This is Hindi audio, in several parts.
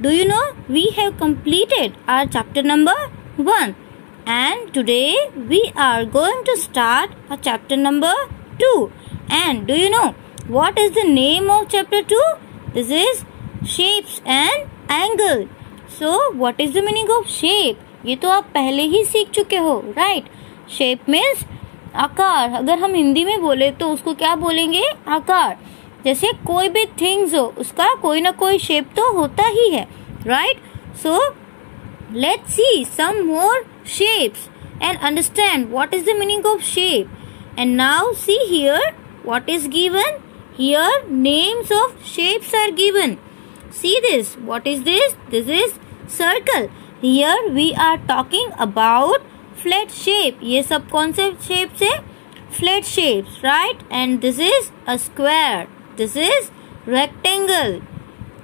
Do you know we have completed our chapter number 1 and today we are going to start our chapter number 2. And do you know what is the name of chapter 2? This is shapes and angle. So what is the meaning of shape? ये तो आप पहले ही सीख चुके हो, right? Shape means आकार. अगर हम हिंदी में बोले तो उसको क्या बोलेंगे? आकार. जैसे कोई भी थिंग्स हो उसका कोई ना कोई शेप तो होता ही है, right? So let's see some more shapes and understand what is the meaning of shape. And now see here what is given. Here names of shapes are given. See this. What is this? This is circle. Here we are talking about flat shape. ये सब कौन से शेप्स है? Flat shapes, right? And this is a square. This is rectangle.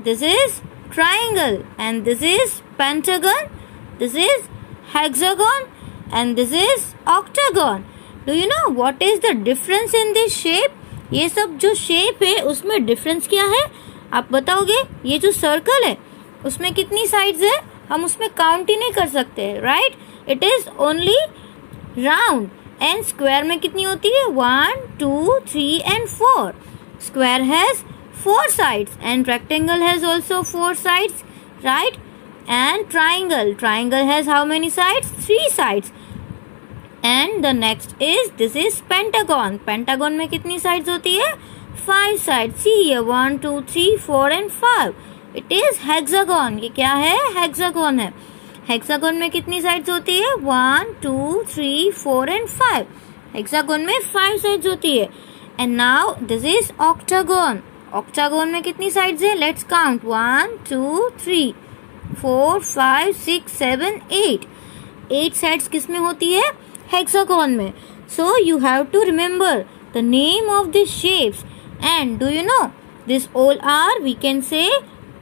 This is triangle. And this is pentagon. This is hexagon. And this is octagon. Do you know what is the difference in this shape? ये सब जो शेप है उसमें डिफरेंस क्या है आप बताओगे? ये जो सर्कल है उसमें कितनी साइड्स है? हम उसमें काउंट ही नहीं कर सकते, right? It is only round. And square में कितनी होती है? 1, 2, 3 and 4. Square has 4 sides and rectangle has also 4 sides, right? And triangle has how many sides? 3 sides. And the next is this is pentagon. Pentagon में कितनी sides होती है? 5 sides. See here 1, 2, 3, 4 and 5. It is hexagon. ये क्या है? Hexagon है. Hexagon में कितनी sides होती है? 1, 2, 3, 4 and 5. Hexagon में 5 sides होती है. And now this is octagon. Octagon में कितनी sides है? Let's count. 1, 2, 3, 4, 5, 6, 7, 8. 8 sides किस में होती है? Hexagon में. So you have to remember the name of these shapes. And do you know this all are we can say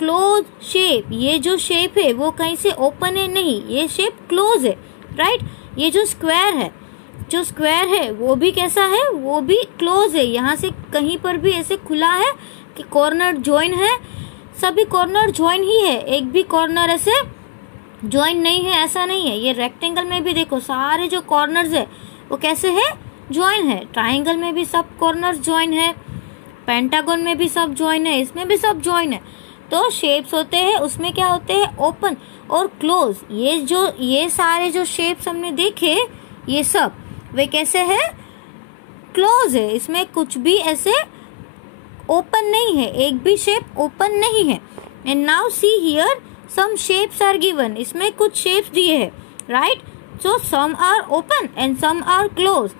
closed shape. ये जो shape है वो कहीं से open है नहीं, ये shape close है, right? ये जो square है वो भी कैसा है? वो भी क्लोज है. यहाँ से कहीं पर भी ऐसे खुला है कि कॉर्नर ज्वाइन है. सभी कॉर्नर ज्वाइन ही है, एक भी कॉर्नर ऐसे ज्वाइन नहीं है, ऐसा नहीं है. ये रेक्टेंगल में भी देखो सारे जो कॉर्नर्स है वो कैसे है? ज्वाइन है. ट्राइंगल में भी सब कॉर्नर ज्वाइन है, पेंटागन में भी सब ज्वाइन है, इसमें भी सब ज्वाइन है. तो शेप्स होते हैं उसमें क्या होते हैं? ओपन और क्लोज. ये सारे जो शेप्स हमने देखे ये सब वे कैसे है? क्लोज है. इसमें कुछ भी ऐसे ओपन नहीं है, एक भी शेप ओपन नहीं है. And now see here some shapes are given. इसमें कुछ शेप्स दिए हैं, right? So some are open and some are close.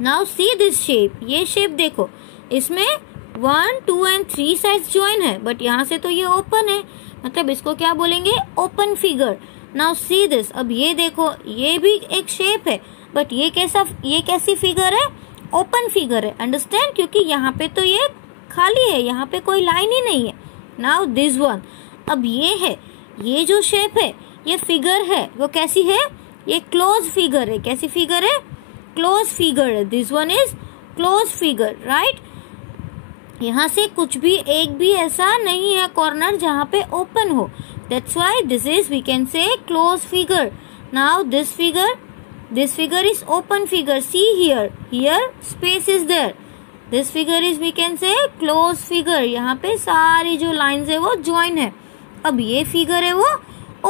Now see this shape. ये शेप देखो, इसमें 1, 2 and 3 साइड्स ज्वाइन है, बट यहाँ से तो ये ओपन है, मतलब इसको क्या बोलेंगे? Open figure. Now see this. अब ये देखो, ये भी एक शेप है, बट ये कैसी फिगर है? ओपन फिगर है. अंडरस्टैंड? क्योंकि यहाँ पे तो ये खाली है, यहाँ पे कोई लाइन ही नहीं है. Now this one. अब ये है, ये जो शेप है ये फिगर है, वो कैसी है? ये क्लोज फिगर है. कैसी फिगर है? क्लोज फिगर है. This one is close figure, right? यहाँ से कुछ भी एक भी ऐसा नहीं है कॉर्नर जहाँ पे ओपन हो. That's why this is we can say close figure. Now this figure is open figure. See here space is there. This figure is we can say close figure. यहाँ पे सारी जो lines है वो join है. अब ये figure है वो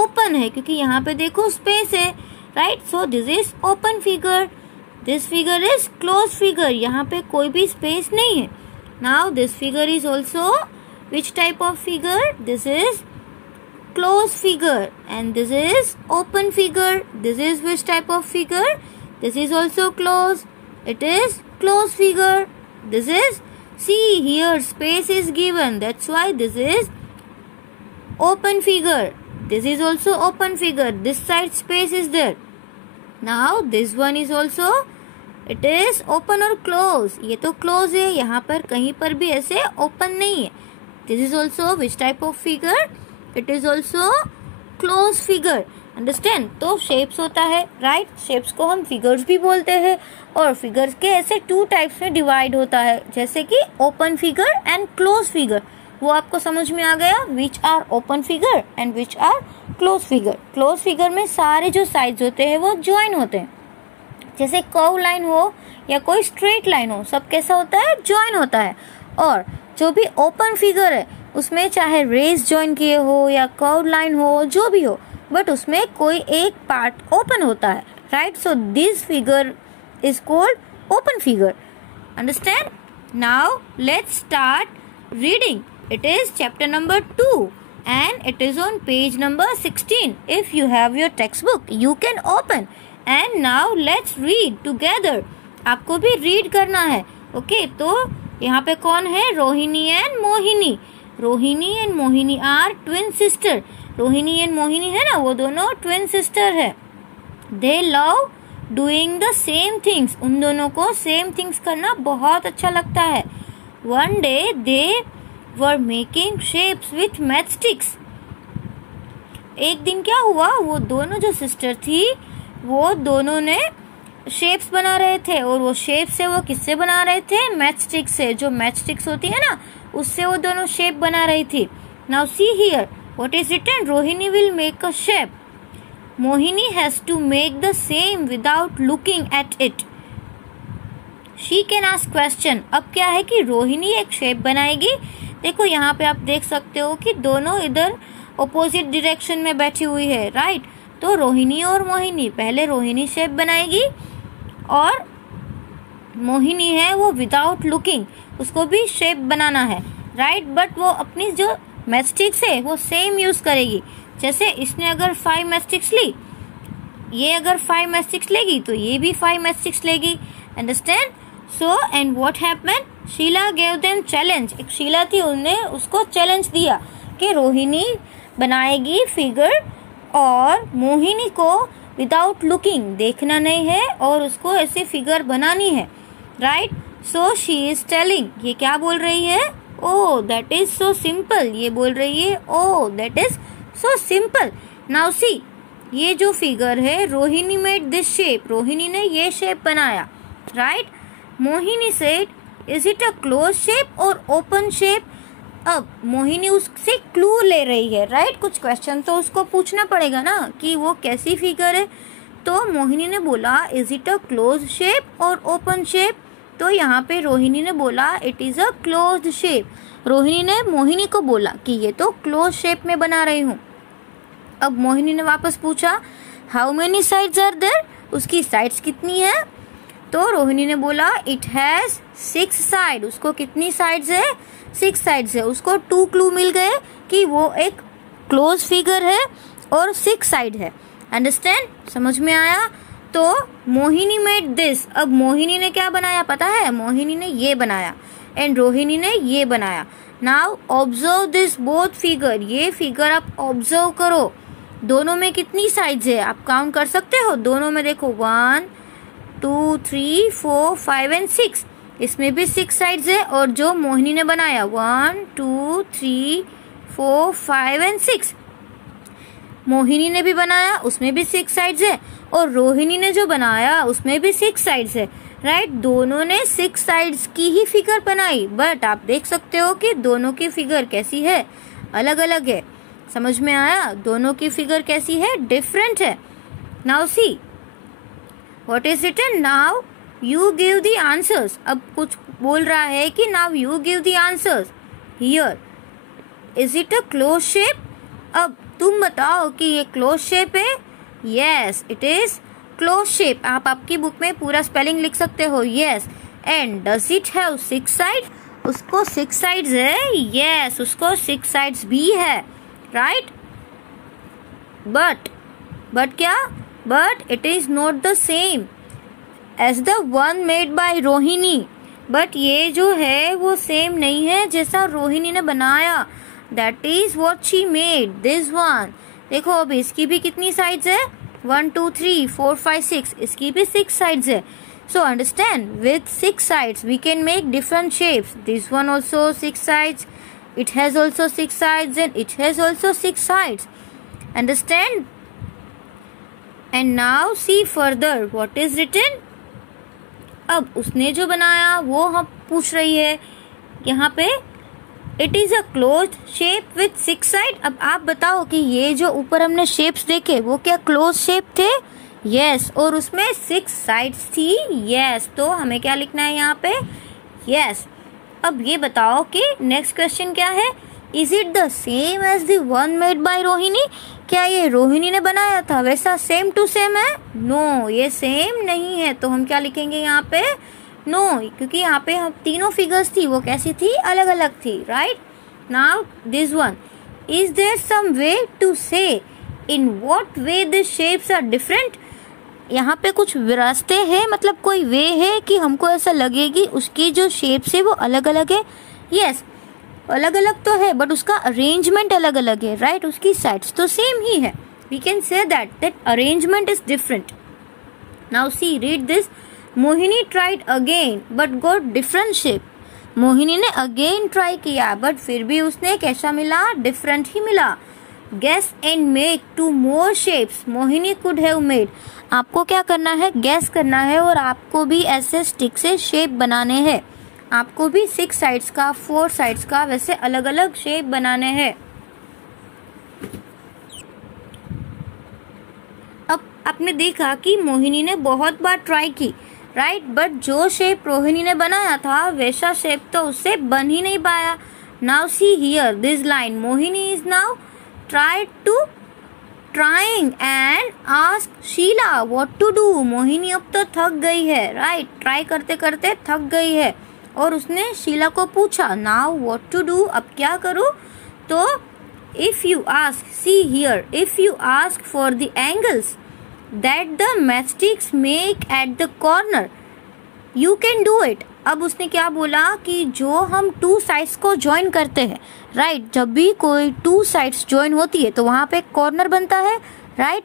open है क्योंकि यहाँ पे देखो space है, right? So this is open figure. This figure is close figure. यहाँ पे कोई भी space नहीं है. Now this figure is also which type of figure? This is close figure. And this is open figure. This is which type of figure? This is also close. It is close figure. This is, see here space is given. That's why this is open figure. This is also open figure. This side space is there. Now this one is also, it is open or close. ये तो close है, यहाँ पर कहीं पर भी ऐसे open नहीं है. This is also which type of figure? It is also close figure. Understand? तो शेप्स होता है, राइट? शेप्स को हम फिगर्स भी बोलते हैं और फिगर्स के ऐसे 2 टाइप्स में डिवाइड होता है, जैसे कि open figure and close figure. वो आपको समझ में आ गया. Which are open figure and which are close figure. Close figure में सारे जो साइड्स होते हैं वो ज्वाइन होते हैं. जैसे कर्व लाइन हो या कोई स्ट्रेट लाइन हो, सब कैसा होता है, ज्वाइन होता है. और जो भी ओपन फिगर है उसमें चाहे रेज ज्वाइन किए हो या कर्व लाइन हो, जो भी हो, बट उसमें कोई एक पार्ट ओपन होता है. Right. So this figure is called open figure. Understand? Now let's start reading. It is chapter number 2 and it is on page number 16. If you have your textbook, you can open. And now let's read together. आपको भी read करना है. Okay, तो यहाँ पे कौन है, Rohini and Mohini. Rohini and Mohini are twin sister. Rohini and Mohini है ना, वो दोनों twin sister है. They love doing the same things. उन दोनों को same things करना बहुत अच्छा लगता है. One day they were making shapes with matchsticks. एक दिन क्या हुआ, वो दोनों जो सिस्टर थी वो दोनों ने शेप्स बना रहे थे. और वो शेप से वो किससे बना रहे थे, मैचस्टिक से. जो मैचस्टिक्स होती है ना, उससे वो दोनों शेप बना रही थी. Now see here what is written. Rohini will make a shape. Mohini has to make the same without looking at it. She can ask question. अब क्या है कि रोहिणी एक शेप बनाएगी. देखो यहाँ पे आप देख सकते हो कि दोनों इधर ऑपोजिट डायरेक्शन में बैठी हुई है. राइट. तो रोहिणी और मोहिनी, पहले रोहिणी शेप बनाएगी और मोहिनी है वो विदाउट लुकिंग, उसको भी शेप बनाना है. राइट. बट वो अपनी जो मैचस्टिक्स है वो सेम यूज करेगी. जैसे इसने अगर 5 मैचस्टिक्स ली, ये अगर 5 मैचस्टिक्स लेगी तो ये भी 5 मैचस्टिक्स लेगी. Understand. So and what happened, Sheela gave them challenge. एक शीला थी, उन्होंने उसको चैलेंज दिया कि रोहिणी बनाएगी फिगर और मोहिनी को विदाउट लुकिंग, देखना नहीं है और उसको ऐसे फिगर बनानी है. Right. So she is telling. ये क्या बोल रही है, oh that is so simple. ये बोल रही है oh that is so simple. Now see, ये जो फिगर है, Rohini made this shape. Rohini ने ये शेप बनाया. Right. Mohini said is it a close shape और ओपन शेप. अब मोहिनी उससे क्लू ले रही है. राइट. कुछ क्वेश्चन तो उसको पूछना पड़ेगा ना कि वो कैसी फिगर है. तो मोहिनी ने बोला is it a close shape और ओपन शेप. तो यहाँ पे रोहिणी ने बोला it is a closed shape. Rohini ने मोहिनी को बोला कि ये तो क्लोज शेप में बना रही हूँ. अब मोहिनी ने वापस पूछा how many sides are there. उसकी साइड्स कितनी है. तो रोहिणी ने बोला इट हैज 6 साइड. उसको कितनी साइड्स है, 6 साइड्स है. उसको 2 क्लू मिल गए कि वो एक क्लोज फिगर है और 6 साइड है. अंडरस्टैंड, समझ में आया. तो मोहिनी मेड दिस. अब मोहिनी ने क्या बनाया पता है, मोहिनी ने ये बनाया एंड रोहिणी ने ये बनाया. Now observe this both figure. ये फिगर आप ऑब्जर्व करो. दोनों में कितनी साइड्स है आप काउंट कर सकते हो. दोनों में देखो 1 2 3 4 5 एंड 6. इसमें भी 6 साइड्स है. और जो मोहिनी ने बनाया 1 2 3 4 5 एंड 6, मोहिनी ने भी बनाया, उसमें भी 6 साइड्स है. और रोहिणी ने जो बनाया उसमें भी 6 साइड्स है. राइट. दोनों ने 6 साइड्स की ही फिगर बनाई. बट आप देख सकते हो कि दोनों की फिगर कैसी है, अलग अलग है. समझ में आया, दोनों की फिगर कैसी है, डिफरेंट है. Now see what is written. Now you give the answers. अब कुछ बोल रहा है कि now you give the answers. Here is it a close shape. अब तुम बताओ कि ये क्लोज शेप है. Yes it is close shape. आप आपकी बुक में पूरा स्पेलिंग लिख सकते हो. Yes. And does it have 6 side. उसको 6 साइड्स है. यस उसको 6 साइड्स भी है. राइट. बट क्या, but it is not the same as the one made by Rohini. But ये जो है वो सेम नहीं है जैसा रोहिणी ने बनाया. That is what she made this one. देखो अब इसकी भी कितनी साइड्स है, 1 2 3 4 5 6. इसकी भी 6 साइड्स है. So understand, with 6 sides we can make different shapes. This one also 6 sides. It has also 6 sides and it has also 6 sides. Understand? And now see further what is written. अब उसने जो बनाया वो हम पूछ रही है यहाँ पे it is a closed shape with 6 side. अब आप बताओ कि ये जो ऊपर हमने शेप्स देखे वो क्या क्लोज शेप थे? यस। और उसमें 6 साइड्स थी। यस। तो हमें क्या लिखना है यहाँ पे? यस। अब ये बताओ कि नेक्स्ट क्वेश्चन क्या है? Is it the same as the one made by Rohini? क्या ये रोहिणी ने बनाया था वैसा सेम टू सेम है? नो, ये सेम नहीं है। तो हम क्या लिखेंगे यहाँ पे? नो, क्योंकि यहाँ पे हम तीनों फिगर्स थी वो कैसी थी? अलग अलग थी, right? Now this one, is there some way to say in what way the shapes are different? यहाँ पे कुछ रास्ते हैं, मतलब कोई वे है कि हमको ऐसा लगेगी उसकी जो शेप्स है वो अलग अलग है? यस, अलग अलग तो है बट उसका अरेंजमेंट अलग अलग है, राइट? उसकी साइड्स तो सेम ही है। We can say that arrangement is different. Now see, read this. Mohini tried again but got different shape. Mohini ने अगेन ट्राई किया बट फिर भी उसने कैसा मिला? डिफरेंट ही मिला। Guess and make 2 more shapes Mohini could have made. आपको क्या करना है? गैस करना है और आपको भी ऐसे स्टिक से शेप बनाने हैं। आपको भी 6 साइड्स का, 4 साइड्स का वैसे अलग अलग शेप बनाने हैं। अब आपने देखा कि मोहिनी ने बहुत बार ट्राई की, राइट? बट जो शेप रोहिणी ने बनाया था वैसा शेप तो उससे बन ही नहीं पाया। Now see here this line, Mohini is now trying and ask Sheela what to do। Mohini अब तो थक गई है, राइट? ट्राई करते करते थक गई है और उसने शीला को पूछा नाउ what to do, अब क्या करूं? तो if you ask, see here, if you ask for the angles that the matchsticks make at the corner, you can do it। अब उसने क्या बोला कि जो हम 2 साइड्स को ज्वाइन करते हैं, राइट? जब भी कोई 2 साइड्स ज्वाइन होती है तो वहां पे कॉर्नर बनता है, राइट?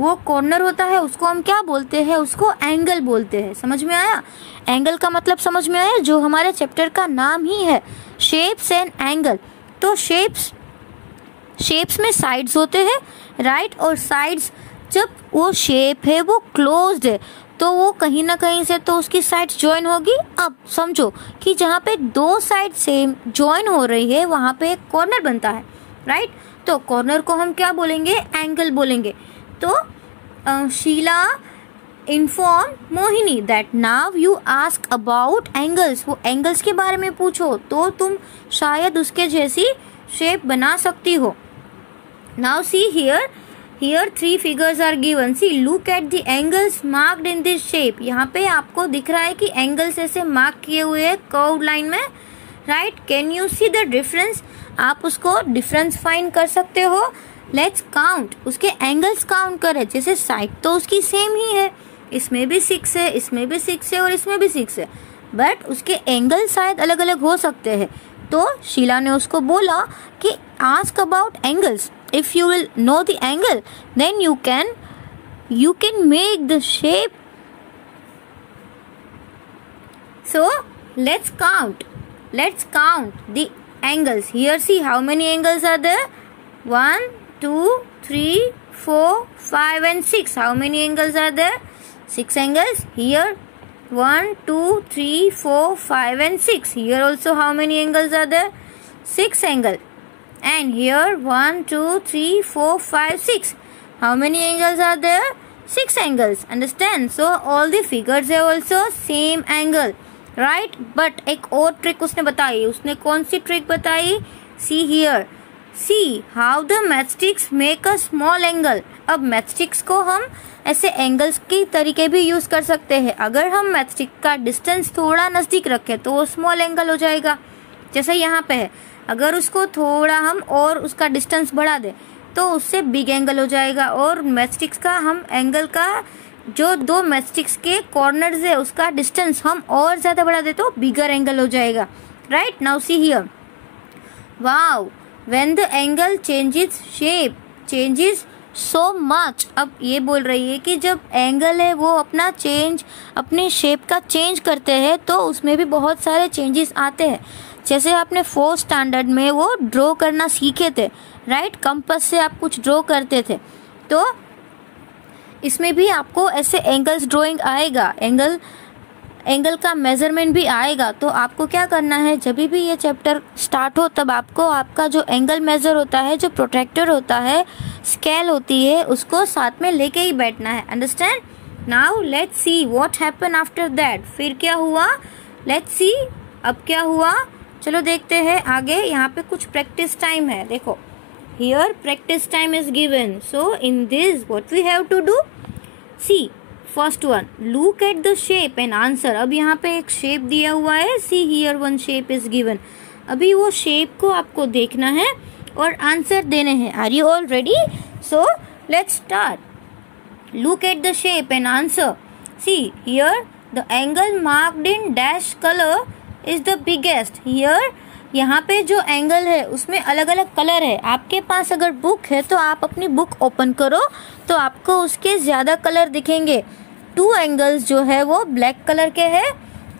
वो कॉर्नर होता है, उसको हम क्या बोलते हैं? उसको एंगल बोलते हैं। समझ में आया? एंगल का मतलब समझ में आया? जो हमारे चैप्टर का नाम ही है, शेप्स एंड एंगल। तो शेप्स में साइड्स होते हैं, राइट? और साइड्स, जब वो शेप है वो क्लोज्ड है तो वो कहीं ना कहीं से तो उसकी साइड्स ज्वाइन होगी। अब समझो कि जहाँ पे 2 साइड सेम ज्वाइन हो रही है वहाँ पे एक कॉर्नर बनता है, राइट? तो कॉर्नर को हम क्या बोलेंगे? एंगल बोलेंगे। तो Sheela inform Mohini that now you ask about angles. वो एंगल्स के बारे में पूछो तो तुम शायद उसके जैसी शेप बना सकती हो। Now see here, Here 3 figures are given. See, look at the angles marked in this shape. यहाँ पे आपको दिख रहा है कि एंगल्स ऐसे मार्क किए हुए हैं कर्व लाइन में, right? Can you see the difference? आप उसको डिफरेंस फाइंड कर सकते हो। लेट्स काउंट, उसके एंगल्स काउंट करें। जैसे साइड तो उसकी सेम ही है, इसमें भी 6 है, इसमें भी 6 है और इसमें भी 6 है, बट उसके एंगल शायद अलग अलग हो सकते हैं। तो शीला ने उसको बोला कि ask about angles. If you will know the angle, then you can make the shape. So let's count the angles. Here see how many angles are there? 1, 2, 3, 4, 5 and 6. How many angles are there? 6 angles. Here 1, 2, 3, 4, 5 and 6. Here also how many angles are there? 6 angles. And here 1, 2, 3, 4, 5, 6. How many angles are there? 6 angles. Understand? So all the figures are also same angle, right? But एक और ट्रिक उसने बताई। उसने कौन सी ट्रिक बताई? See here. See how the matchsticks make a small angle. अब matchsticks को हम ऐसे एंगल्स के तरीके भी यूज कर सकते हैं। अगर हम मैचस्टिक का डिस्टेंस थोड़ा नजदीक रखें तो वो स्मॉल एंगल हो जाएगा। जैसे यहाँ पे है, अगर उसको थोड़ा हम और उसका डिस्टेंस बढ़ा दें तो उससे बिग एंगल हो जाएगा। और मैचस्टिक्स का हम एंगल का जो 2 मैचस्टिक्स के कॉर्नर्स है उसका डिस्टेंस हम और ज्यादा बढ़ा दे तो बिगर एंगल हो जाएगा, right? Now see here, wow, when the angle changes shape changes so much. अब ये बोल रही है कि जब एंगल है वो अपने शेप का चेंज करते हैं तो उसमें भी बहुत सारे चेंजेस आते हैं। जैसे आपने 4th स्टैंडर्ड में वो ड्रॉ करना सीखे थे, राइट? कंपास से आप कुछ ड्रॉ करते थे, तो इसमें भी आपको ऐसे एंगल्स ड्राइंग आएगा। एंगल का मेजरमेंट भी आएगा। तो आपको क्या करना है, जब भी ये चैप्टर स्टार्ट हो तब आपको आपका जो एंगल मेजर होता है, जो प्रोट्रैक्टर होता है, स्केल होती है, उसको साथ में लेके ही बैठना है। Understand? Now let's see what happen after that. फिर क्या हुआ, लेट्स सी अब क्या हुआ, चलो देखते हैं आगे। यहाँ पे कुछ प्रैक्टिस टाइम है, देखो here practice time is given. So in this what we have to do, see first one, look at the shape and answer. अब यहाँ पे एक शेप दिया हुआ है, see here one shape is given. अभी वो शेप को आपको देखना है और आंसर देने हैं। Are you all ready? So let's start. Look at the shape and answer. See here the angle marked in dash colour is the biggest. Here यहाँ पे जो एंगल है उसमें अलग अलग कलर है। आपके पास अगर बुक है तो आप अपनी बुक ओपन करो तो आपको उसके ज़्यादा कलर दिखेंगे। 2 एंगल्स जो है वो ब्लैक कलर के हैं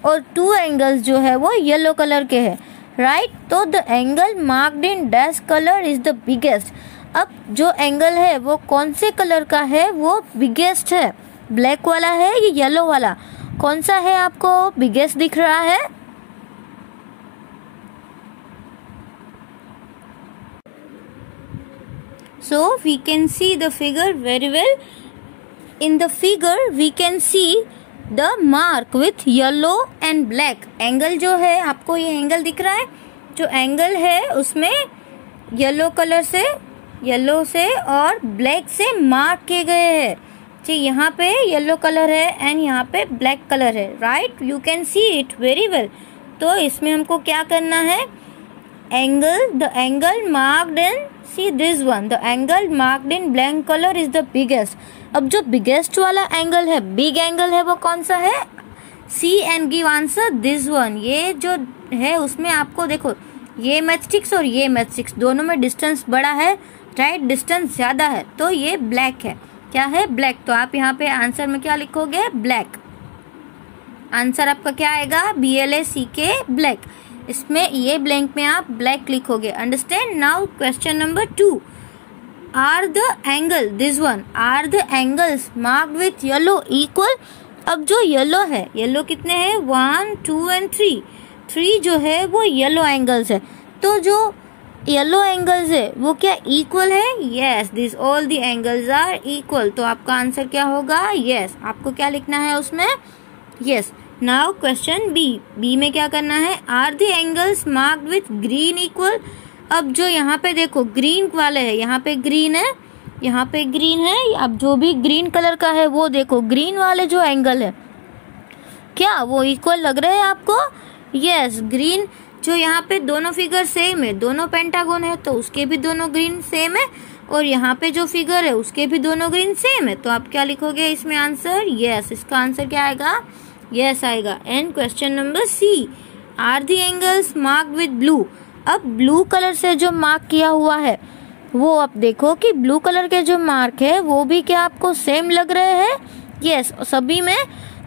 और 2 एंगल्स जो है वो येलो कलर के हैं, राइट? तो the angle marked in dash colour is the biggest. अब जो एंगल है वो कौन से कलर का है, वो बिगेस्ट है, ब्लैक वाला है या येलो वाला? कौन सा है आपको बिगेस्ट दिख रहा है? So we can see the figure very well. In the figure we can see the mark with yellow and black. Angle जो है, आपको ये एंगल दिख रहा है, जो एंगल है उसमें येलो कलर से, येलो से और ब्लैक से मार्क किए गए हैं। जी, यहाँ पे येलो कलर है एंड यहाँ पे ब्लैक कलर है, right? You can see it very well. तो इसमें हमको क्या करना है, angle, the angle marked in, see this one, the angle marked in black colour is the biggest. अब जो बिगेस्ट वाला एंगल है, बिग एंगल है, वो कौन सा है? See and give answer this one. ये जो है उसमें आपको देखो, ये मैथस्टिक्स और ये मैथस्टिक्स दोनों में डिस्टेंस बड़ा है, राइट? डिस्टेंस ज्यादा है, तो ये ब्लैक है। क्या है? ब्लैक। तो आप यहाँ पे आंसर में क्या लिखोगे? ब्लैक। आंसर आपका क्या आएगा? BLACK, black. इसमें ये ब्लैंक में आप ब्लैक लिखोगे। Understand? Now question number 2, are the angle, this one, are the angles marked with yellow equal? अब जो येलो है, येलो कितने हैं? 1, 2 एंड 3। 3 जो है वो येलो एंगल्स है। तो जो येलो एंगल्स है वो क्या इक्वल है? Yes, this all the angles are equal. तो आपका आंसर क्या होगा? यस। आपको क्या लिखना है उसमें? यस। नाउ क्वेश्चन बी में क्या करना है? Are the angles marked with green equal? अब जो यहाँ पे देखो ग्रीन वाले है, यहाँ पे ग्रीन है, यहाँ पे ग्रीन है। अब जो भी ग्रीन कलर का है वो देखो, ग्रीन वाले जो एंगल है क्या वो इक्वल लग रहे हैं आपको? यस, ग्रीन जो यहाँ पे दोनों फिगर सेम है, दोनों पेंटागन है तो उसके भी दोनों ग्रीन सेम है, और यहाँ पे जो फिगर है उसके भी दोनों ग्रीन सेम है। तो आप क्या लिखोगे इसमें आंसर? यस। इसका आंसर क्या आएगा? यस आएगा। And question number C, are the angles marked with blue? अब ब्लू कलर से जो मार्क किया हुआ है वो आप देखो कि ब्लू कलर के जो मार्क है वो भी क्या आपको सेम लग रहे हैं? यस, सभी में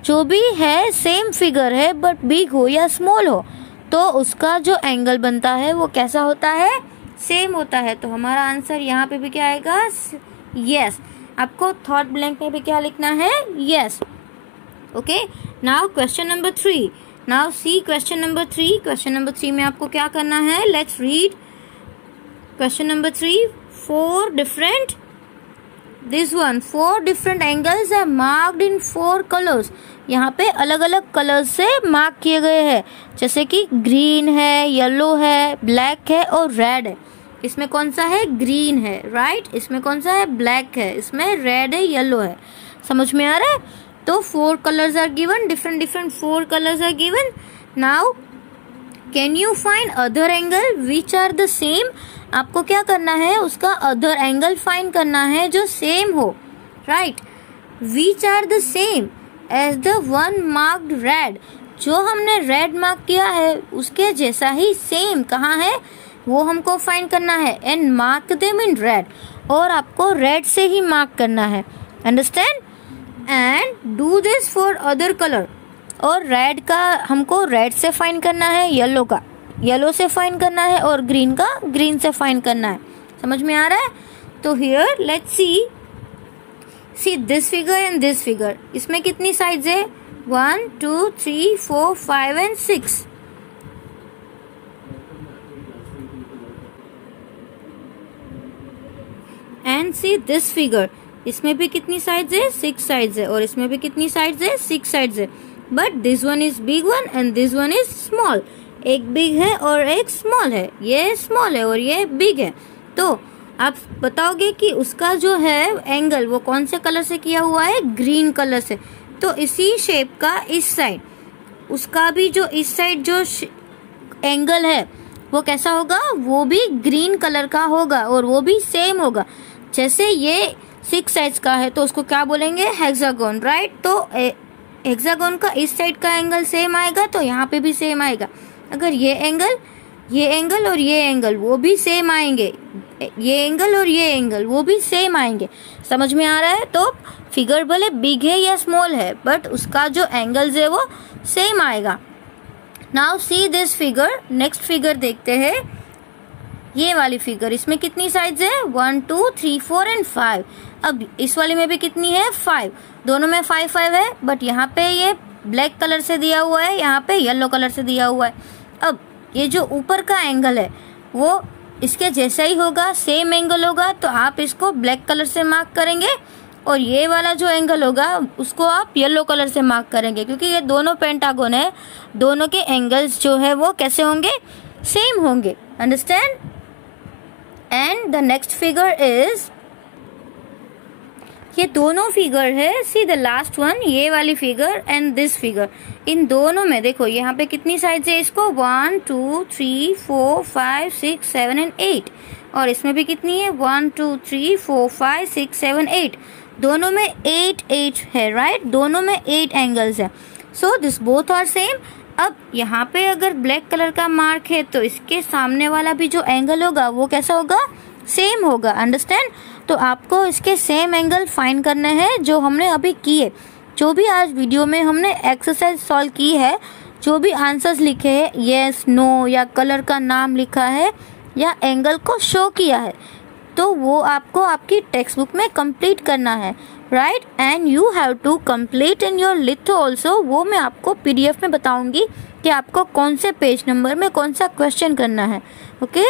जो भी है सेम फिगर है, बट बिग हो या स्मॉल हो तो उसका जो एंगल बनता है वो कैसा होता है? सेम होता है। तो हमारा आंसर यहाँ पे भी क्या आएगा? यस। आपको थर्ड ब्लैंक में भी क्या लिखना है? Yes. Okay, now question number 3। Now see question number 3। Question number 3 में आपको क्या करना है? Let's read question number 3। 4 different, this one, 4 different angles are marked in 4 colors. यहाँ पे अलग अलग कलर्स से मार्क किए गए हैं, जैसे कि ग्रीन है, येलो है, ब्लैक है और रेड है। इसमें कौन सा है? ग्रीन है, राइट? इसमें कौन सा है? ब्लैक है। इसमें रेड है, येलो है। समझ में आ रहा है? तो 4 colors are given, different 4 colors are given. Now can you find other angle which are the same? आपको क्या करना है? उसका अदर एंगल फाइंड करना है जो सेम हो, right? which are the same as the one marked red? जो हमने रेड मार्क किया है उसके जैसा ही सेम कहाँ है वो हमको फाइंड करना है। And mark them in red, और आपको रेड से ही मार्क करना है। Understand? And do this for other colour. और रेड का हमको रेड से फाइंड करना है, येलो का येलो से फाइंड करना है, और ग्रीन का ग्रीन से फाइंड करना है। समझ में आ रहा है? तो here let's see this figure and this figure. इसमें कितनी साइड्स है? 1 2 3 4 5 and 6. And see this figure, इसमें भी कितनी साइड्स है? 6 साइड्स है, और इसमें भी कितनी साइड्स है? 6 साइड्स है. But this one is big one and this one is small. एक बिग है और एक स्मॉल है. ये स्मॉल है और ये बिग है. तो आप बताओगे कि उसका जो है एंगल वो कौन से कलर से किया हुआ है? ग्रीन कलर से. तो इसी शेप का इस साइड, उसका भी जो इस साइड जो एंगल है वो कैसा होगा? वो भी ग्रीन कलर का होगा और वो भी सेम होगा. जैसे ये 6 साइड्स का है तो उसको क्या बोलेंगे? Hexagon, right. तो हेक्सागोन का इस साइड का एंगल सेम आएगा तो यहाँ पे भी सेम आएगा. अगर ये एंगल और ये एंगल वो भी सेम आएंगे, ये एंगल और ये एंगल वो भी सेम आएंगे. समझ में आ रहा है? तो फिगर भले बिग है या स्मॉल है बट उसका जो एंगल्स है वो सेम आएगा. Now see this figure. Next figure देखते हैं. ये वाली फिगर, इसमें कितनी साइड्स है? 1 2 3 4 एंड 5. अब इस वाले में भी कितनी है? 5. दोनों में 5 5 है. बट यहाँ पे ये ब्लैक कलर से दिया हुआ है, यहाँ पे येलो कलर से दिया हुआ है. अब ये जो ऊपर का एंगल है वो इसके जैसा ही होगा, सेम एंगल होगा. तो आप इसको ब्लैक कलर से मार्क करेंगे और ये वाला जो एंगल होगा उसको आप येलो कलर से मार्क करेंगे, क्योंकि ये दोनों पेंटागन है. दोनों के एंगल्स जो है वो कैसे होंगे? सेम होंगे. Understand? And the next figure is, ये दोनों फिगर है. सी द लास्ट वन, ये वाली फिगर एंड दिस फिगर. इन दोनों में देखो यहाँ पे कितनी साइड्स है इसको? 1 2 3 4 5 6 7 एंड 8. और इसमें भी कितनी है? 1 2 3 4 5 6 7 8. दोनों में 8 8 है, राइट. दोनों में 8 एंगल्स है. So this both are same. अब यहाँ पे अगर ब्लैक कलर का मार्क है तो इसके सामने वाला भी जो एंगल होगा वो कैसा होगा? सेम होगा. अंडरस्टैंड? तो आपको इसके सेम एंगल फाइंड करने हैं जो हमने अभी किए. जो भी आज वीडियो में हमने एक्सरसाइज सॉल्व की है, जो भी आंसर्स लिखे हैं, यस नो या कलर का नाम लिखा है या एंगल को शो किया है, तो वो आपको आपकी टेक्स्ट बुक में कंप्लीट करना है, right. And you have to complete in your litho also. वो मैं आपको PDF में बताऊंगी कि आपको कौन से पेज नंबर में कौन सा क्वेश्चन करना है. ओके.